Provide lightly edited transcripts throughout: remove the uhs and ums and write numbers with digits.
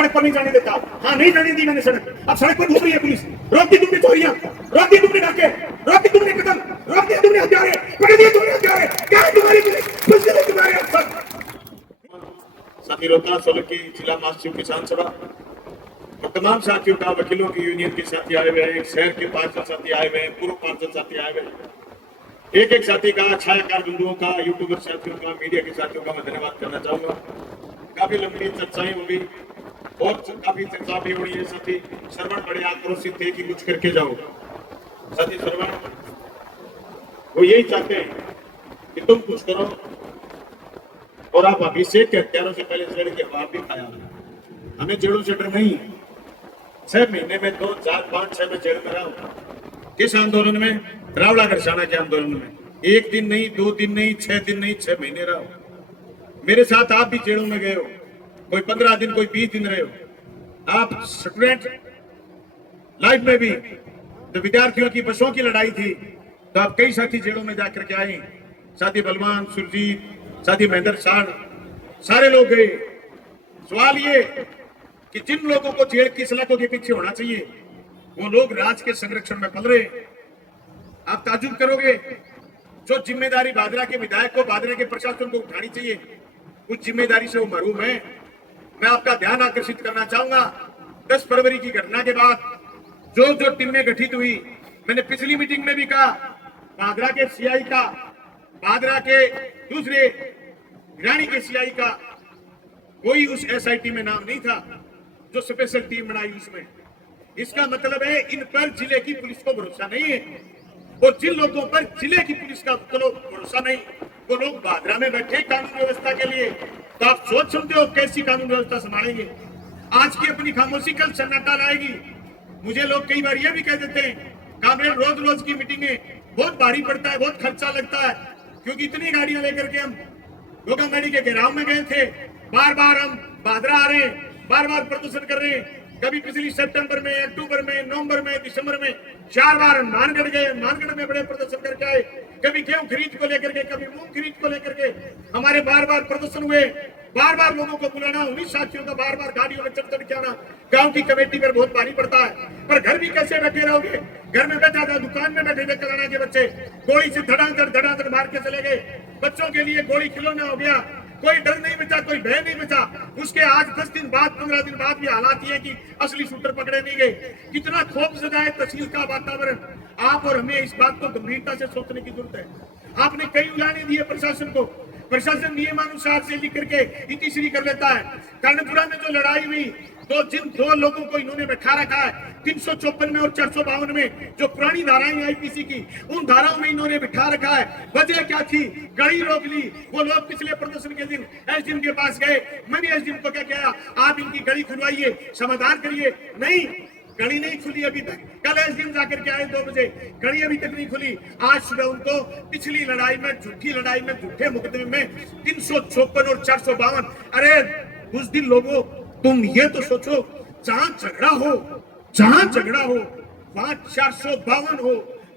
सड़क पर नहीं जाने देता। हाँ, नहीं जाने दी मैंने सड़क। अब सड़क पर घूम रही है पुलिस, रोक दी तुमने चोरियां, रोक दी तुमने डाके, रोक दी तुमने कत्ल, रोक दिया तुमने हत्यारे, पकड़ दिए तुमने हत्यारे। क्या है तुम्हारी पुलिस? कुछ नहीं तुम्हारे अफसर। साथी रोहतास सोलंकी जिला महासचिव किसान सभा और तमाम साथियों का, वकीलों की यूनियन के साथी आए हुए हैं, शहर के पार्षद साथी आए हुए हैं, पूर्व पार्षद साथी आए हुए हैं, एक एक साथी का, छायाकार बंधुओं का, यूट्यूबर साथियों का, मीडिया के साथियों का मैं धन्यवाद करना चाहूंगा। काफी लंबी चर्चाएं होगी और काफी चर्चा भी हो रही है। साथी श्रवण बड़े आक्रोशित थे कि कुछ करके जाओ। साथी श्रवण वो यही चाहते हैं कि तुम कुछ करो और आप अभिषेक के हत्यारों से पहले जेल के बाप भी खाया। हमें जेलों से डर नहीं। 6 महीने में 2, 4, 5, 6 में जेल में रहा हूं। किस आंदोलन में? रावला घरसाना के आंदोलन में। 1 दिन नहीं, 2 दिन नहीं, 6 दिन नहीं, 6 महीने रहा हूं। मेरे साथ आप भी जेलों में गए हो, कोई 15 दिन, कोई 20 दिन रहे हो। आप स्टूडेंट लाइफ में भी जो विद्यार्थियों की बसों की लड़ाई थी, तो आप कई साथी जेलों में जाकर के आए। साथी बलवान, सुरजीत, साथी महेंद्र शाह, सारे लोग गए। सवाल ये कि जिन लोगों को जेल की सलाखों के पीछे होना चाहिए, वो लोग राज के संरक्षण में पल रहे। आप ताजुब करोगे, जो जिम्मेदारी भादरा के विधायक को, भादरा के प्रशासन को उठानी चाहिए, उस जिम्मेदारी से वो महरूम है। मैं आपका ध्यान आकर्षित करना चाहूंगा, 10 फरवरी की घटना के बाद जो टीमें गठित हुई, मैंने पिछली मीटिंग में भी कहा, भादरा के सीआई का, भादरा के दूसरे गिरानी के सीआई का कोई उस एसआईटी में नाम नहीं था जो स्पेशल टीम बनाई उसमें। इसका मतलब है इन पर जिले की पुलिस को भरोसा नहीं है, और जिन लोगों पर जिले की पुलिस का भरोसा नहीं, वो लोग भादरा में बैठे कानून व्यवस्था के लिए। तो आप सोच समझते हो कैसी कानून व्यवस्था संभालेंगे? आज की अपनी खामोशी कल सन्नाटा लाएगी। मुझे लोग कई बार ये भी कह देते हैं, कामरेड रोज की मीटिंगें बहुत भारी पड़ता है, बहुत खर्चा लगता है, क्योंकि इतनी गाड़ियां लेकर के हम गोगामेडी के घेराव में गए थे। बार बार हम भादरा आ रहे हैं, बार बार प्रदर्शन कर रहे हैं। कभी पिछली सितंबर में, अक्टूबर में, नवंबर में, दिसंबर में 4 बार मानगढ़ गए, मानगढ़ में बड़े प्रदर्शन करके आए। कभी गेहूं खरीद को लेकर के, कभी मूंग खरीद को लेकर के हमारे बार बार प्रदर्शन हुए। बार बार लोगों को बुलाना, उन्हीं साथियों का बार बार गाड़ियों में चढ़ के आना गांव की कमेटी पर बहुत भारी पड़ता है। पर घर भी कैसे बैठे रहोगे? घर में बैठा था, दुकान में बैठे थे कलाना के बच्चे, गोली से धड़ाधड़ मार के चले गए। बच्चों के लिए गोली खिलौना हो गया। कोई डर नहीं बचा, कोई भय नहीं बचा। उसके आज 10 दिन बाद, 15 दिन बाद भी हालात ये कि असली शूटर पकड़े नहीं गए। कितना खौफ सदा है तहसील का वातावरण। आप और हमें इस बात को गंभीरता से सोचने की जरूरत है। आपने कई उलाने दिए प्रशासन को, प्रशासन नियमानुसार से लिख करके इतिश्री कर लेता है। कर्णपुरा में जो लड़ाई हुई, तो जिन 2 लोगों को इन्होंने बैठा रखा है 354 में और 452 में, जो पुरानी धाराएं आईपीसी की, उन धाराओं में इन्होंने बिठा रखा है। वजह क्या थी? गड़ी रोक ली। वो लोग पिछले प्रदर्शन के दिन एसडीएम के पास गए। मैंने एसडीएम को क्या किया, आप इनकी गड़ी खुलवाइए, समाधान करिए। नहीं, गड़ी नहीं खुली अभी तक। कल एसडीएम जाकर के आए 2 बजे, गड़ी अभी तक नहीं खुली। आज सुबह उनको पिछली लड़ाई में, झूठी लड़ाई में, झूठे मुकदमे में 354 और 452। अरे उस दिन लोगों, तुम ये तो सोचो, जहां झगड़ा हो वहां 452 हो,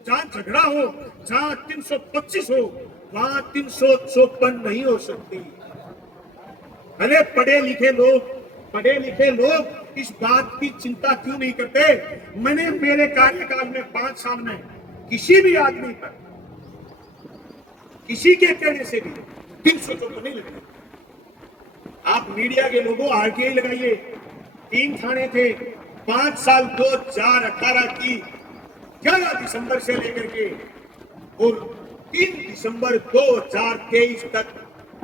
जहां झगड़ा हो, जहां 325 हो, वहां 354 नहीं हो सकती। अरे पढ़े लिखे लोग इस बात की चिंता क्यों नहीं करते? मैंने मेरे कार्यकाल में 5 साल में किसी भी आदमी पर, किसी के कहने से भी 354 नहीं लगे। आप मीडिया के लोगों आरटीआई लगाइए। 3 थाने थे। 5 साल 2018 की 11 दिसंबर से लेकर के और 3 दिसंबर 2023 तक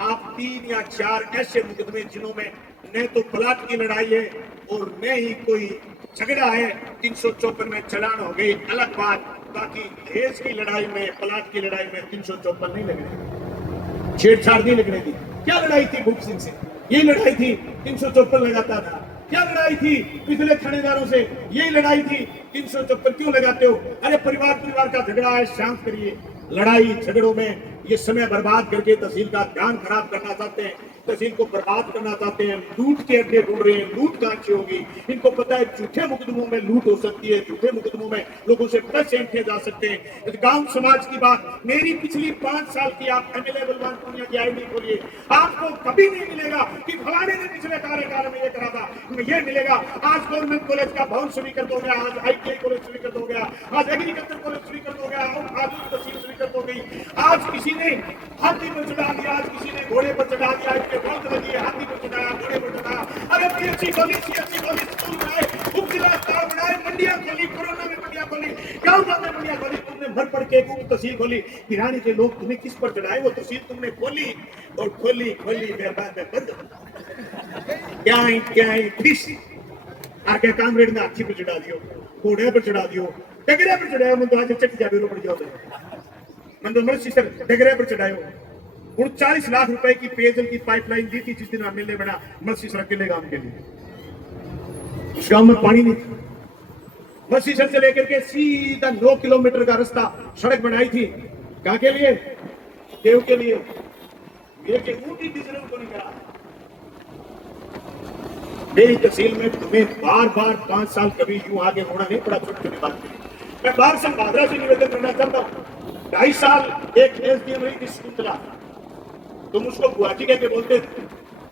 आप 3 या 4 ऐसे मुकदमे जिन्हों में न तो प्लाट की लड़ाई है और न ही कोई झगड़ा है, 354 में चलान हो गई, अलग बात। बाकी देश की लड़ाई में, प्लाट की लड़ाई में 354 नहीं लगने, छेड़छाड़ नहीं लगने दी। क्या लड़ाई थी भूप सिंह से? ये लड़ाई थी, 354 लगाता था। क्या लड़ाई थी पिछले थानेदारों से? यही लड़ाई थी, 354 क्यों लगाते हो? अरे परिवार का झगड़ा है, शांत करिए। लड़ाई झगड़ों में ये समय बर्बाद करके तहसील का ध्यान खराब करना चाहते हैं, तहसील को बर्बाद करना चाहते हैं, लूट के अड्डे ढूंढ रहे हैं। लूट कहां से होगी? इनको पता है झूठे मुकदमों में लूट हो सकती है, झूठे मुकदमों में लोगों से पैसे ऐंठे जा सकते हैं। गांव समाज की बात, मेरी पिछली 5 साल की आप एमएलए बलवान पूनिया की आईडी खोलिए, आपको कभी नहीं मिलेगा कि फलाने ने पिछले कार्यकाल में ये करा था, ये मिलेगा। आज गवर्नमेंट कॉलेज का भवन स्वीकृत हो गया, आज आईटीआई कॉलेज स्वीकृत हो गया, आज एग्रीकल्चर कॉलेज स्वीकृत हो गया, आज तहसील स्वीकृत हो गई। आज किसी ने हाथी पर चढ़ा दिया, आज किसी ने घोड़े पर चढ़ा दिया, इसके बल्द लगी है, हाथी पर चढ़ाया, घोड़े पर चढ़ाया। अरे पीएचसी खोली, सीएचसी खोली, स्कूल बनाए, उप जिला अस्पताल बनाए, मंडियां खोली, कोरोना में मंडियां खोली, गांव में मंडियां खोली, तुमने भर पड़ के उप तहसील खोली। किराने के लोग तुम्हें किस पर चढ़ाए? वो तहसील तुमने खोली और खोली बाद में बंद। क्या फिश आके कामरेड ने हाथी पर चढ़ा दियो, घोड़े पर चढ़ा दियो, डगरे पर चढ़ाया, मन तो आज चक जाबे पड़ जाओ, मन तो मर्सी सर डगरे पर चढ़ायो। 39 लाख रुपए की पेयजल की पाइपलाइन दी थी जिस दिन एमएलए बना मर्सी सर अकेले गांव के लिए। उस गांव में पानी नहीं था। मर्सी सर से लेकर के सीधा 9 किलोमीटर का रास्ता सड़क बनाई थी, कहां के लिए? देव के लिए। ये के ऊटी डिजल को नहीं करा। मेरी तहसील में तुम्हें बार 5 साल कभी यूं आगे होना नहीं पड़ा। छोटी छोटी बात मैं बार संघ भादरा से निवेदन करना चाहता हूँ। 2.5 साल एक एसडीएम रही थी शकुंतला, तुम उसको बुआजी कह के बोलते थे।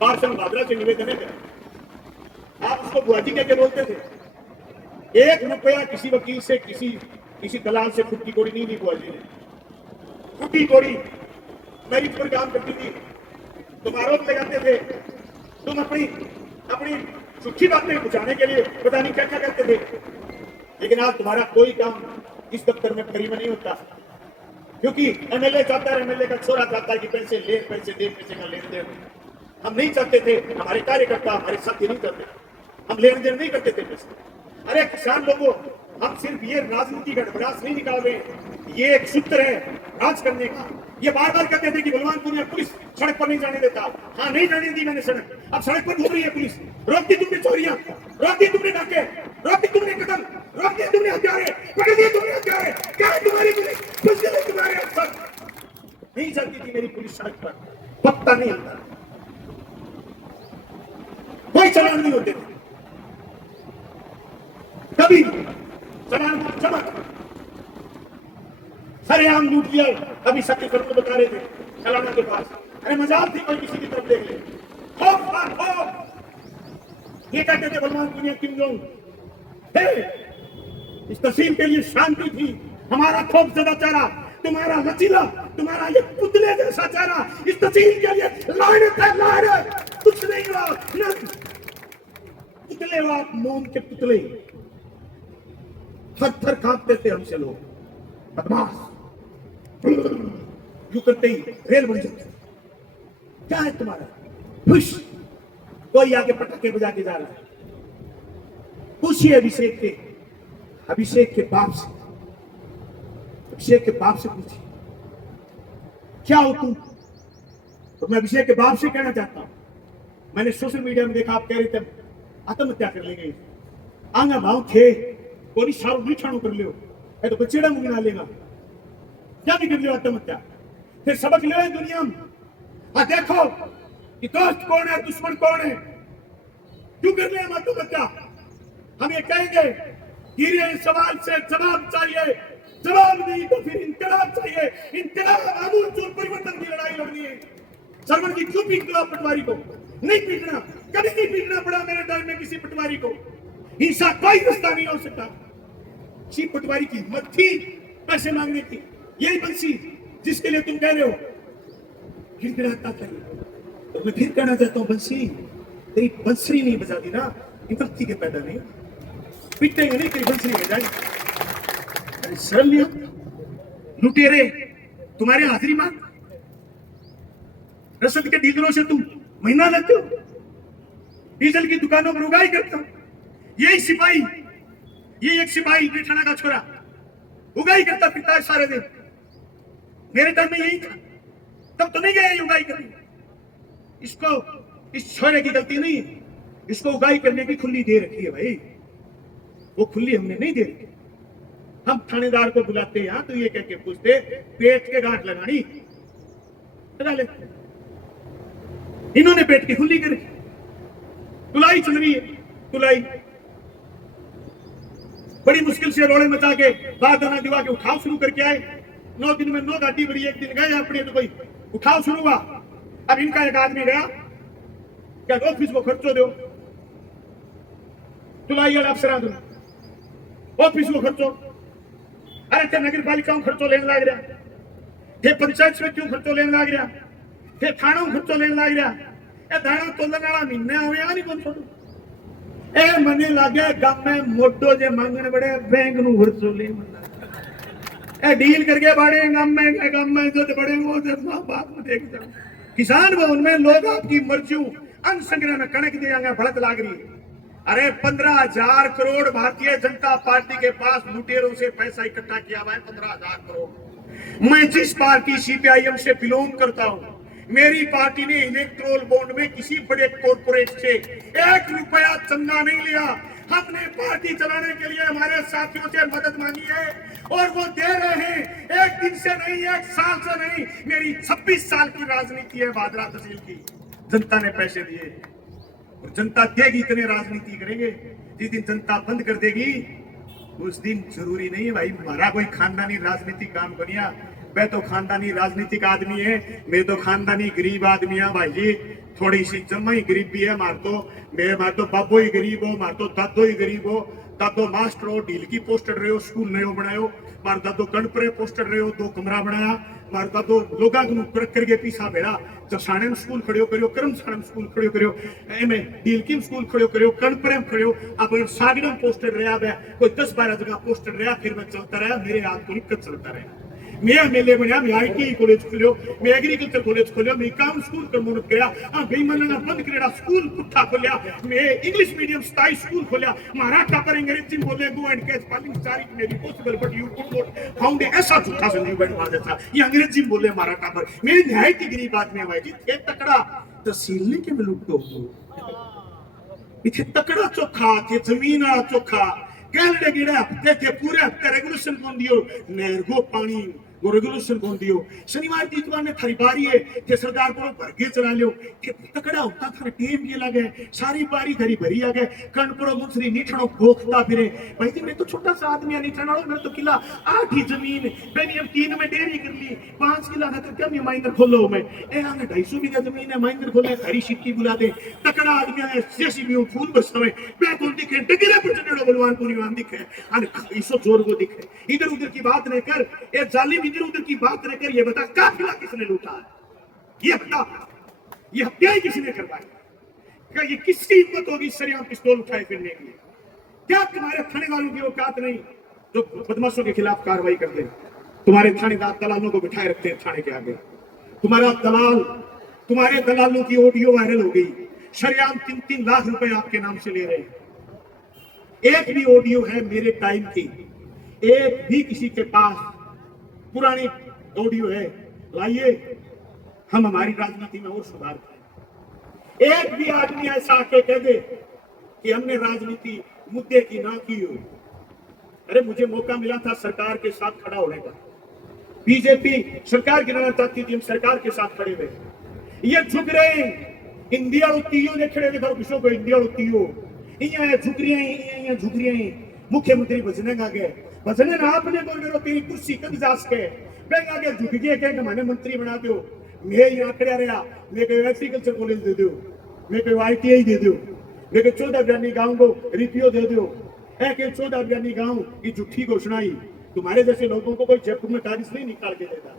बार संघ भादरा से निवेदन है, आप उसको बुआजी कह के बोलते थे। 1 रुपया किसी वकील से, किसी दलाल से फुटकी कोड़ी नहीं दी बुआजी ने। फुटकी कोड़ी मेरी पर काम करती थी, तुम आरोप लगाते थे, तुम अपनी सुखी बातें बुझाने के लिए पता नहीं क्या क्या करते थे। लेकिन आज तुम्हारा कोई काम इस दफ्तर में करीब नहीं होता, क्योंकि एमएलए चाहता है, एमएलए का छोरा चाहता है कि पैसे दे, पैसे का लेन देन। हम नहीं चाहते थे, हमारे कार्यकर्ता, हमारे साथी नहीं चाहते, हम लेन देन नहीं करते थे पैसे। अरे किसान लोगों, हम सिर्फ ये राजनीति का गड़बड़ास नहीं निकाल रहे, ये एक सूत्र है राज करने का। ये बार कहते थे कि बलवान पूनिया पुलिस सड़क पर नहीं जाने देता। हाँ, नहीं जाने दी मैंने सड़क, अब सड़क पर घूम रही है पुलिस। रोक दी तुमने चोरियां, रोक दी तुमने डाके, रोक दी तुमने कदम, रोक दिए तुमने हथियारे, पकड़ दिए तुमने हथियारे। क्या है तुम्हारी पुलिस? कुछ नहीं तुम्हारे अफसर। नहीं जाती थी मेरी पुलिस सड़क पर, पत्ता नहीं हिलता, कोई चलान नहीं होते थे, कभी चलान चमक सरेआम लूट लिया। अभी सत्य करोड़ बता रहे थे चलाना के पास। अरे मजाक थी, कोई किसी की तरफ देख ले। ये कहते थे बलवान पूनिया किम जोंग। इस तहसील के लिए शांति थी, हमारा खौफ ज्यादा चेहरा, तुम्हारा लचीला, तुम्हारा ये पुतले जैसा चेहरा इस तहसील के लिए लानत है, लानत। कुछ नहीं हुआ, पुतले हो आप, मोम के पुतले। थर कांपते थे हमसे लोग, बदमाश यू करते ही रेल बन जाते। क्या है तुम्हारा? खुश कोई आके पटाखे बजा के जा रहा है। पूछिए अभिषेक के बाप से, अभिषेक के बाप से पूछिए क्या हो तुम। तो मैं अभिषेक के बाप से कहना चाहता हूं, मैंने सोशल मीडिया में देखा, आप कह रहे थे आत्महत्या कर लेंगे। आंगा भाव थे कोई सारू नहीं ठाणु कर लियो, तो बचेड़ा मुंह ना लेगा, क्या नहीं कर लियो आत्महत्या। फिर सबक ले दुनिया में, देखो कि दोस्त कौन है, दुश्मन कौन है। क्यों कर ले हम आत्महत्या? हम ये कहेंगे गिरे सवाल से जवाब चाहिए, जवाब नहीं तो फिर इंकलाब चाहिए। इंकलाब आमूल चूल परिवर्तन की लड़ाई लड़नी है। सरवन की क्यों पीट दो पटवारी को? नहीं पीटना, कभी नहीं पीटना पड़ा मेरे टाइम में किसी पटवारी को। हिंसा कोई रास्ता नहीं हो सकता। किसी पटवारी की हिम्मत थी पैसे मांगने की, यही बंसी जिसके लिए तुम कह रहे हो गिड़गिड़ाता था। तो मैं फिर कहना चाहता हूँ, बंसी तेरी बंसरी नहीं बजाती ना, विपत्ति के पैदा नहीं, पीटेंगे नहीं, तेरी बंसरी बजाएगी। अरे शर्म नहीं आती? लुटेरे तुम्हारे हाजिरी मांग, रसद के डीलरों से तुम महीना लेते हो, डीजल की दुकानों पर उगाई करते हो। यही सिपाही, ये एक सिपाही जेठाना का छोरा उगाई करता फिरता है सारे दिन। मेरे टाइम में यही था, तब तो नहीं गए उगाई करने। इसको, इस छोरे की गलती नहीं, इसको उगाई करने की खुली दे रखी है भाई, वो खुली हमने नहीं दे रखी। हम थानेदार को बुलाते हैं तो ये कह के पूछते पेट के गांठ लगानी, लगा ले। इन्होंने पेट की खुली करी, तुलाई चल रही है, तुलाई बड़ी मुश्किल से रोड़े मचा के बाद दाना दिवा के उठाव शुरू करके आए। 9 दिन में 9 गाड़ी बड़ी, एक दिन गए अपने तो भाई उठाव शुरू हुआ। अब इनका एक आदमी गया, क्या ऑफिस को खर्चो दो, तुलाई वाला अफसर दो ऑफिस को खर्चो। अरे थे नगर पालिका खर्चो लेने लग रहा, थे पंचायत समितियों खर्चो लेने लग रहा, थे थाना खर्चो लेने लग रहा। ए धाना तोलन वाला महीने आवे आ नहीं कौन छोड़ो। ए मने लागे गांव में मोटो जे मांगने बड़े बैंक नु खर्चो ले, ए डील करके बड़े गांव में जो बड़े वो बात में देख जाओ। किसान भवन में लोग आपकी मर्जी अन्न संग्रह में कणक देंगे, भड़क लाग रही है। अरे 15,000 करोड़ भारतीय जनता पार्टी के पास लुटेरों से पैसा इकट्ठा किया हुआ है, 15,000 करोड़। मैं जिस पार्टी सीपीआईएम से बिलोंग करता हूं, मेरी पार्टी ने इलेक्ट्रोल बॉन्ड में किसी बड़े कॉर्पोरेट से 1 रुपया चंदा नहीं लिया। हमने पार्टी चलाने के लिए हमारे साथियों से मदद मांगी है और वो दे रहे हैं। 1 दिन से नहीं, 1 साल से नहीं, मेरी 26 साल की राजनीति है भादरा तहसील की। जनता ने पैसे दिए और जनता देगी, इतने राजनीति करेंगे। जिस दिन जनता बंद कर देगी उस दिन जरूरी नहीं है भाई हमारा कोई खानदानी राजनीतिक काम बनिया। मैं तो खानदानी राजनीतिक आदमी है, मैं तो खानदानी गरीब आदमी है भाई जी। थोड़ी सी जम्मा ही गरीबी है मार तो बाबो ही गरीब हो, मार तो दादो ही गरीब हो। दादो मास्टर हो, ढील की पोस्टर रहे हो, स्कूल नयो बनायो। मार दादो गणपरे पोस्टर रहे हो, 2 कमरा बनाया। मार दादो लोगा करके पीसा भेड़ा जसाने स्कूल खड़ियो करियो, कर्मसाने स्कूल खड़ियो करियो, एमे ढील की स्कूल खड़ियो करियो, गणपरे खड़ियो। अपन सागड़म पोस्टर रहा कोई 10-12 जगह पोस्टर रहा, फिर मैं चलता रहा, मेरे हाथ को निकल चलता रहा। मैं एमएलए बनया, मैं आईटी कॉलेज खोलियो, मैं एग्रीकल्चर कॉलेज खोलियो, मैं काम स्कूल करमोन गया, हां बेईमाना बंद करेड़ा स्कूल पुट्ठा खोलिया, मैं इंग्लिश मीडियम स्थाई स्कूल खोलिया। मारा टापर अंग्रेजी बोले गो एंड कैच पालिंग सारी मेरी possible but you could not found ऐसा झूठा संजीव बैठ मार देता। ये अंग्रेजी बोले मारा टापर, मेरी निहायत गरीब आदमी है भाई जी। थे तकड़ा तहसील ने के में लुटो इथे तकड़ा चोखा थे, जमीन वाला चोखा कहले गिड़ा हफ्ते थे, पूरे हफ्ते रेगुलेशन कौन दियो, नहर को पानी वो रेगुलेशन कौन दियो। शनिवार की इतवार में थारी बारी है थे, सरदार को भरगे चला लियो थे, तकड़ा होता था टेम ये लगे, सारी बारी धरी भरी आ गए। कणपुरो मुसरी नीठणो भोखता फिरे भाई जी। मैं तो छोटा सा आदमी है, नीठणो मेरे तो किला 8 ही जमीन बेनी, अब 3 में डेयरी कर ली, 5 किला था क्या मैं माइनर खोलो मैं ए आने 250 बीघा जमीन है, माइनर खोले हरी सिक्की बुला दे। तकड़ा आदमी है, जैसी भी फूल बरसावे मैं कौन दिखे डगरे पर चढ़ो बलवान पुनीवान दिखे अन इसो जोर को दिखे। इधर उधर की बात नहीं कर, ए जालिम इधर उधर की बात न कर, ये बता काफिला किसने लूटा है, ये बता, ये हत्याएं किसने करवाई, क्या ये किसकी हिम्मत होगी सरियाम पिस्तौल उठाए फिरने की। क्या तुम्हारे थाने वालों की औकात नहीं जो बदमाशों के खिलाफ कार्रवाई कर दे। तुम्हारे थानेदार दलालों को बिठाए रखते हैं थाने के आगे। तुम्हारे दलालों की ऑडियो वायरल हो गई, सरियाम 3-3 लाख रुपए आपके नाम से ले रहे हैं। एक भी ऑडियो है मेरे टाइम की, एक भी किसी के पास पुरानी ऑडियो है, लाइए हम हमारी राजनीति में और सुधार करें। एक भी आदमी ऐसा आके कह दे कि हमने राजनीति मुद्दे की ना की हो। अरे मुझे मौका मिला था सरकार के साथ खड़ा होने का, बीजेपी सरकार गिराना चाहती थी, हम सरकार के साथ खड़े हुए। ये झुक रहे हैं, इंडिया उतीयो ने खड़े हुए विश्व को इंडिया उतीयो झुक रही हैं। मुख्यमंत्री बचने का गए बचने ना आपने बोल रहे तेरी कुर्सी कद जास के बैंक आगे झुक गए के माने मंत्री बना दो। मैं यहाँ खड़ा रहा, मैं कोई एग्रीकल्चर कॉलेज दे दो, मैं कोई ITI दे दो, मैं कोई 14 बयानी गाँव को रिपीओ दे दो। एक 14 बयानी गाँव की झूठी घोषणा ही तुम्हारे जैसे लोगों को कोई जयपुर में कागज नहीं निकाल के देता।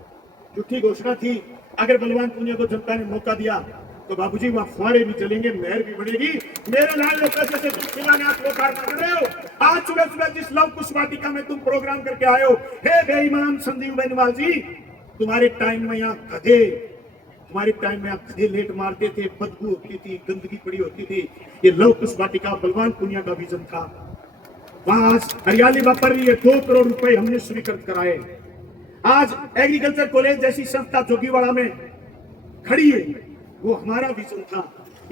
झूठी घोषणा थी। अगर बलवान पुनिया को जनता ने मौका दिया तो बाबूजी वहां फुहारे भी चलेंगे, नहर भी बनेगी। मेरे लाल जैसे तुम शिलान्यास लोकार्पण कर रहे हो, आज सुबह जिस लव कुश वाटिका में तुम प्रोग्राम करके आए हो, हे बेईमान संजीव बेनीवाल जी, तुम्हारे टाइम में यहाँ गधे लेट मारते थे, बदबू होती थी, गंदगी पड़ी होती थी। ये लव कुश वाटिका बलवान पुनिया का विजन था। वहां आज हरियाली वापर रही है, 2 करोड़ रुपए हमने स्वीकृत कराए। आज एग्रीकल्चर कॉलेज जैसी संस्था जोगीवाड़ा में खड़ी है, वो हमारा विजन था।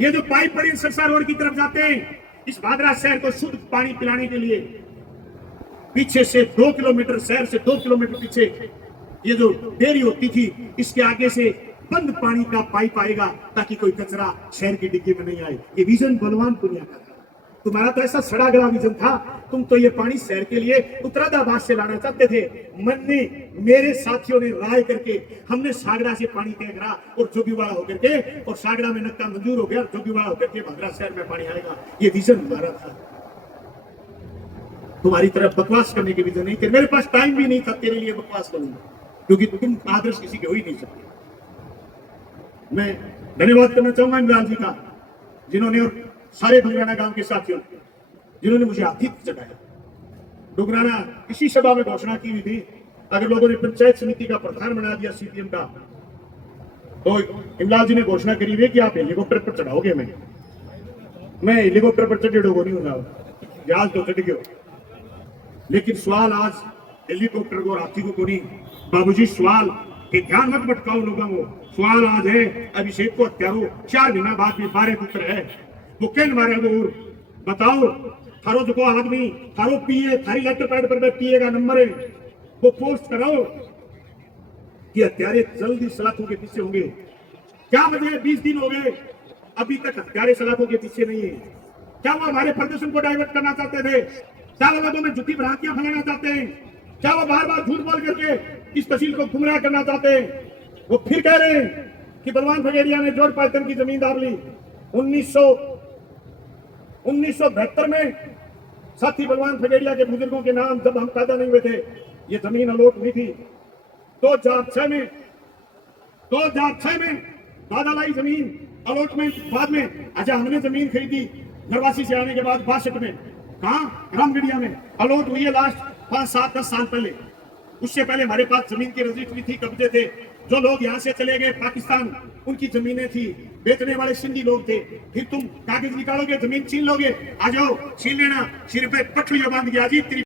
ये जो पाइप पड़ी सरसा रोड की तरफ जाते हैं, इस भादरा शहर को शुद्ध पानी पिलाने के लिए पीछे से 2 किलोमीटर, शहर से 2 किलोमीटर पीछे ये जो डेयरी होती थी, इसके आगे से बंद पानी का पाइप आएगा ताकि कोई कचरा शहर की डिग्गी में नहीं आए। ये विजन बलवान पुनिया का था। तुम्हारा तो ऐसा सड़ा गला विजन था, तुम तो ये पानी शहर के लिए उत्तरादाबाद से लाना चाहते थे। मन ने, मेरे साथियों ने राय करके हमने सागरा से पानी तय करा और जोगीवाड़ा होकर के, और सागरा में नक्का मंजूर हो गया, जोगीवाड़ा होकर के भद्रा शहर में पानी आएगा। ये विजन हमारा था। तुम्हारी तरफ बकवास करने के विजन नहीं थे। मेरे पास टाइम भी नहीं था तेरे लिए बकवास करूंगा, क्योंकि तुम आदर्श किसी के हो ही नहीं सकते। मैं धन्यवाद करना चाहूंगा इमरान जी का, जिन्होंने, और सारे डुगराना गांव के साथियों जिन्होंने मुझे आतिथ्य जगाया। डुगराना इसी सभा में घोषणा की हुई थी, अगर लोगों ने पंचायत समिति का प्रधान बना दिया सीपीएम का, तो इमरान जी ने घोषणा करी हुई कि आप हेलीकॉप्टर पर चढ़ाओगे। मैं हेलीकॉप्टर पर चढ़े डोगो नहीं होगा, जहाज तो चढ़ गयो। लेकिन सवाल आज हेलीकॉप्टर को, हाथी को नहीं बाबूजी, सवाल के ध्यान मत भटकाओ लोगों को। सवाल आज है अभिषेक को हत्यारो 4 महीना बाद भी 12 पुत्र है, वो केन मारे वो बताओ। थारो जो आदमी, थारो पीए, थारी लेटर पैड पर पीए का नंबर है, वो पोस्ट कराओ कि हत्यारे जल्दी सलाखों के पीछे होंगे। क्या वजह है? 20 दिन हो गए, अभी तक हत्यारे सलाखों के पीछे नहीं है। क्या वो हमारे प्रदर्शन को डाइवर्ट करना चाहते थे? क्या वो लोगों में झूठी भ्रांतियां फैलाना चाहते हैं? क्या वो बार बार झूठ बोल करके इस तहसील को गुमराह करना चाहते हैं? वो फिर कह रहे हैं कि बलवान फगेड़िया ने जोड़ पायतन की जमीन दाब ली। 1972 में साथी बलवान फगेड़िया के बुजुर्गों के नाम जब हम पैदा नहीं हुए थे, ये जमीन अलॉट हुई थी। 2006 में दादालाई जमीन अलॉटमेंट बाद में, अच्छा हमने जमीन खरीदी नरवासी से आने के बाद 62 में, कहा रामगढ़िया में अलॉट हुई है लास्ट 5, 7, 10 साल पहले। उससे पहले हमारे पास जमीन की रजिस्ट्री थी, कब्जे थे। जो लोग यहाँ से चले गए पाकिस्तान, उनकी जमीनें थी, बेचने वाले सिंधी लोग थे। फिर तुम कागज निकालोगे, जमीन छीन लोगे, आ जाओ छीन लेना, सिर पे पटड़ियां बांध के आजी